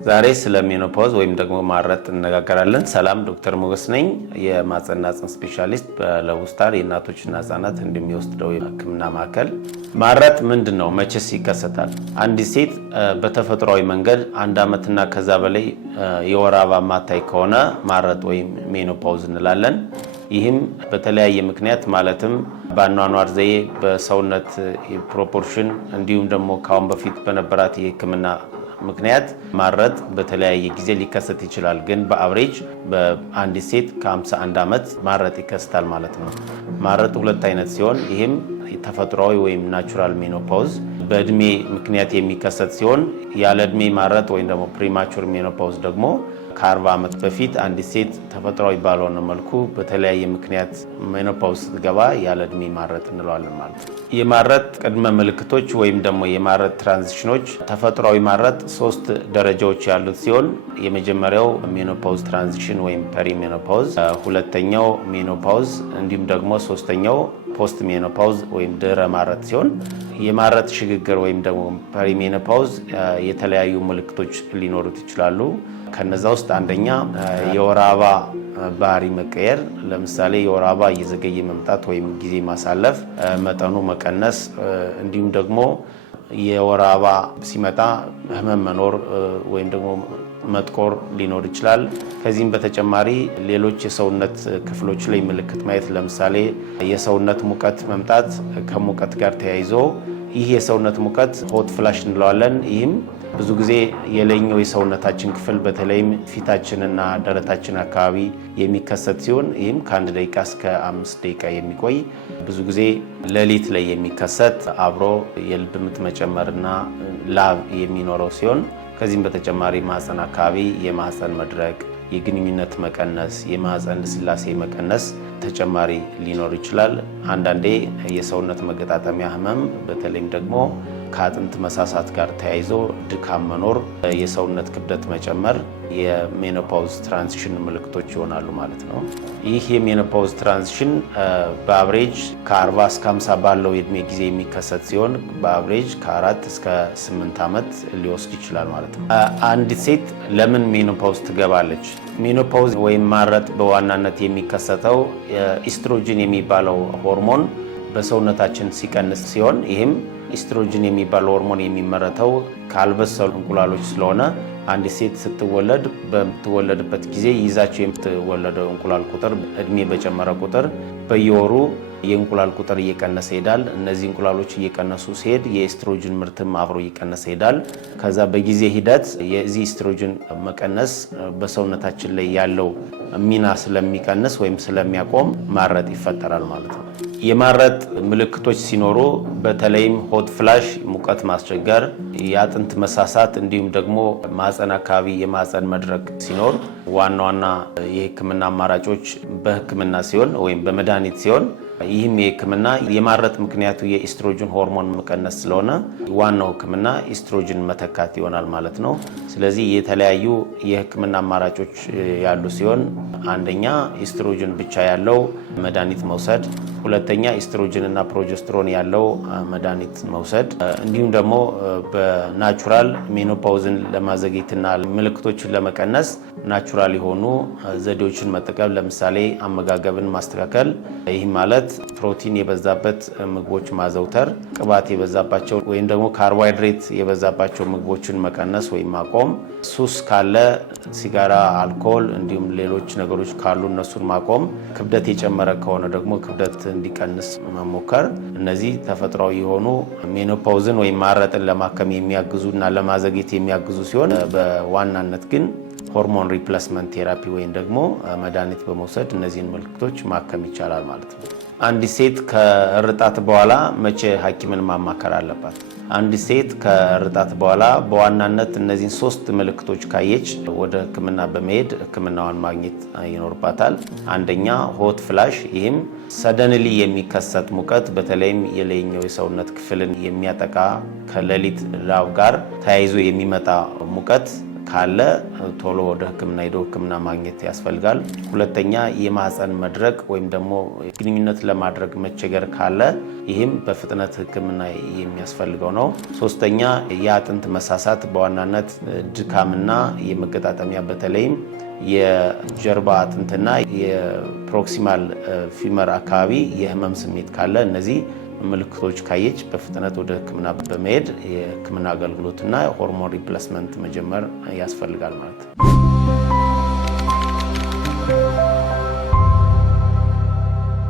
ዛሬ ስለ ሜኖፖዝ ወይም ደግሞ ማረጥ እንነጋገራለን። ሰላም ዶክተር ሞገስ ነኝ፣ የማህጸንና ጽንስ ስፔሻሊስት በለቡስታር የእናቶችና ህጻናት እንዲሁም የወስደው የህክምና ማዕከል። ማረጥ ምንድነው? መቼስ ይከሰታል? አንዲት ሴት በተፈጥሯዊ መንገድ 1 ዓመትና ከዛ በላይ የወር አበባ ማታይ ከሆነ ማረጥ ወይም ሜኖፖዝ እንላለን። ይህም በተለያየ ምክንያት ማለትም በአኗኗር ዘዬ፣ በሰውነት ፕሮፖርሽን እንዲሁም ደግሞ ካሁን በፊት በነበራት የህክምና ምክንያት ማረጥ በተለያየ ጊዜ ሊከሰት ይችላል። ግን በአቨሬጅ በአንዲት ሴት ከ51 ዓመት ማረጥ ይከሰታል ማለት ነው። ማረጥ ሁለት አይነት ሲሆን ይህም ተፈጥሯዊ ወይም ናቹራል ሜኖፖዝ በእድሜ ምክንያት የሚከሰት ሲሆን ያለ እድሜ ማረጥ ወይም ደግሞ ፕሪማቹር ሜኖፖዝ ደግሞ ከ40 ዓመት በፊት አንዲት ሴት ተፈጥሯዊ ባልሆነ መልኩ በተለያየ ምክንያት ሜኖፖዝ ስትገባ ያለ እድሜ ማረጥ እንለዋለን ማለት ነው። የማረጥ ቅድመ ምልክቶች ወይም ደግሞ የማረጥ ትራንዚሽኖች፣ ተፈጥሯዊ ማረጥ 3 ደረጃዎች ያሉት ሲሆን የመጀመሪያው ሜኖፖዝ ትራንዚሽን ወይም ፔሪሜኖፖዝ፣ ሁለተኛው ሜኖፖዝ እንዲሁም ደግሞ ሶስተኛው ፖስት ሜኖፖዝ ወይም ድህረ ማረጥ ሲሆን የማረጥ ሽግግር ወይም ደግሞ ፔሪሜኖፖዝ የተለያዩ ምልክቶች ሊኖሩት ይችላሉ። ከነዛ ውስጥ አንደኛ የወር አበባ ባህሪ መቀየር፣ ለምሳሌ የወር አበባ እየዘገየ መምጣት ወይም ጊዜ ማሳለፍ፣ መጠኑ መቀነስ፣ እንዲሁም ደግሞ የወር አበባ ሲመጣ ህመም መኖር ወይም ደግሞ መጥቆር ሊኖር ይችላል። ከዚህም በተጨማሪ ሌሎች የሰውነት ክፍሎች ላይ ምልክት ማየት፣ ለምሳሌ የሰውነት ሙቀት መምጣት ከሙቀት ጋር ተያይዞ ይህ የሰውነት ሙቀት ሆት ፍላሽ እንለዋለን። ይህም ብዙ ጊዜ የላይኛው የሰውነታችን ክፍል በተለይም ፊታችንና ደረታችን አካባቢ የሚከሰት ሲሆን ይህም ከ1 ደቂቃ እስከ 5 ደቂቃ የሚቆይ ብዙ ጊዜ ሌሊት ላይ የሚከሰት አብሮ የልብ ምት መጨመርና ላብ የሚኖረው ሲሆን ከዚህም በተጨማሪ ማህፀን አካባቢ የማህፀን መድረቅ፣ የግንኙነት መቀነስ፣ የማህፀን ልስላሴ መቀነስ ተጨማሪ ሊኖር ይችላል። አንዳንዴ የሰውነት መገጣጠሚያ ህመም በተለይም ደግሞ ከአጥንት መሳሳት ጋር ተያይዞ ድካም መኖር፣ የሰውነት ክብደት መጨመር የሜኖፖዝ ትራንዚሽን ምልክቶች ይሆናሉ ማለት ነው። ይህ የሜኖፖዝ ትራንዚሽን በአቨሬጅ ከ40 እስከ 50 ባለው የእድሜ ጊዜ የሚከሰት ሲሆን በአቨሬጅ ከ4 እስከ 8 ዓመት ሊወስድ ይችላል ማለት ነው። አንዲት ሴት ለምን ሜኖፖዝ ትገባለች? ሜኖፖዝ ወይም ማረጥ በዋናነት የሚከሰተው ኢስትሮጅን የሚባለው ሆርሞን በሰውነታችን ሲቀንስ ሲሆን ይህም ኢስትሮጅን የሚባለው ሆርሞን የሚመረተው ካልበሰሉ እንቁላሎች ስለሆነ አንዲት ሴት ስትወለድ በምትወለድበት ጊዜ ይዛቸው የምትወለደው እንቁላል ቁጥር እድሜ በጨመረ ቁጥር በየወሩ የእንቁላል ቁጥር እየቀነሰ ይሄዳል። እነዚህ እንቁላሎች እየቀነሱ ሲሄድ የኤስትሮጅን ምርትም አብሮ እየቀነሰ ይሄዳል። ከዛ በጊዜ ሂደት የዚህ ኤስትሮጅን መቀነስ በሰውነታችን ላይ ያለው ሚና ስለሚቀንስ ወይም ስለሚያቆም ማረጥ ይፈጠራል ማለት ነው። የማረጥ ምልክቶች ሲኖሩ በተለይም ሆት ፍላሽ፣ ሙቀት ማስቸገር፣ የአጥንት መሳሳት እንዲሁም ደግሞ ማህፀን አካባቢ የማህፀን መድረቅ ሲኖር ዋና ዋና የህክምና አማራጮች በህክምና ሲሆን ወይም በመድኃኒት ሲሆን ይህም የህክምና የማረጥ ምክንያቱ የኢስትሮጅን ሆርሞን መቀነስ ስለሆነ ዋናው ህክምና ኢስትሮጅን መተካት ይሆናል ማለት ነው። ስለዚህ የተለያዩ የህክምና አማራጮች ያሉ ሲሆን አንደኛ ኢስትሮጅን ብቻ ያለው መድኃኒት መውሰድ፣ ሁለተኛ ኢስትሮጅን እና ፕሮጀስትሮን ያለው መድኃኒት መውሰድ፣ እንዲሁም ደግሞ በናቹራል ሜኖፖዝን ለማዘግየትና ምልክቶችን ለመቀነስ ናቹራል የሆኑ ዘዴዎችን መጠቀም፣ ለምሳሌ አመጋገብን ማስተካከል። ይህ ማለት ፕሮቲን የበዛበት ምግቦች ማዘውተር፣ ቅባት የበዛባቸው ወይም ደግሞ ካርቦሃይድሬት የበዛባቸው ምግቦችን መቀነስ ወይም ማቆም፣ ሱስ ካለ ሲጋራ፣ አልኮል እንዲሁም ሌሎች ነገሮች ካሉ እነሱን ማቆም፣ ክብደት የጨመረ ከሆነ ደግሞ ክብደት እንዲቀንስ መሞከር። እነዚህ ተፈጥሯዊ የሆኑ ሜኖፖዝን ወይም ማረጥን ለማከም የሚያግዙ እና ለማዘግየት የሚያግዙ ሲሆን በዋናነት ግን ሆርሞን ሪፕሌስመንት ቴራፒ ወይም ደግሞ መድኃኒት በመውሰድ እነዚህን ምልክቶች ማከም ይቻላል ማለት ነው። አንዲት ሴት ከእርጣት በኋላ መቼ ሐኪምን ማማከር አለባት? አንዲት ሴት ከእርጣት በኋላ በዋናነት እነዚህን 3 ምልክቶች ካየች ወደ ህክምና በመሄድ ህክምናዋን ማግኘት ይኖርባታል። አንደኛ ሆት ፍላሽ፣ ይህም ሰደንሊ የሚከሰት ሙቀት በተለይም የላይኛው የሰውነት ክፍልን የሚያጠቃ ከሌሊት ላብ ጋር ተያይዞ የሚመጣ ሙቀት ካለ ቶሎ ወደ ሕክምና ሄዶ ሕክምና ማግኘት ያስፈልጋል። ሁለተኛ የማህፀን መድረቅ ወይም ደግሞ ግንኙነት ለማድረግ መቸገር ካለ ይህም በፍጥነት ሕክምና የሚያስፈልገው ነው። ሶስተኛ የአጥንት መሳሳት በዋናነት ድካምና የመገጣጠሚያ በተለይም የጀርባ አጥንትና የፕሮክሲማል ፊመር አካባቢ የህመም ስሜት ካለ እነዚህ ምልክቶች ካየች በፍጥነት ወደ ሕክምና በመሄድ የሕክምና አገልግሎትና ሆርሞን ሪፕሌስመንት መጀመር ያስፈልጋል ማለት ነው።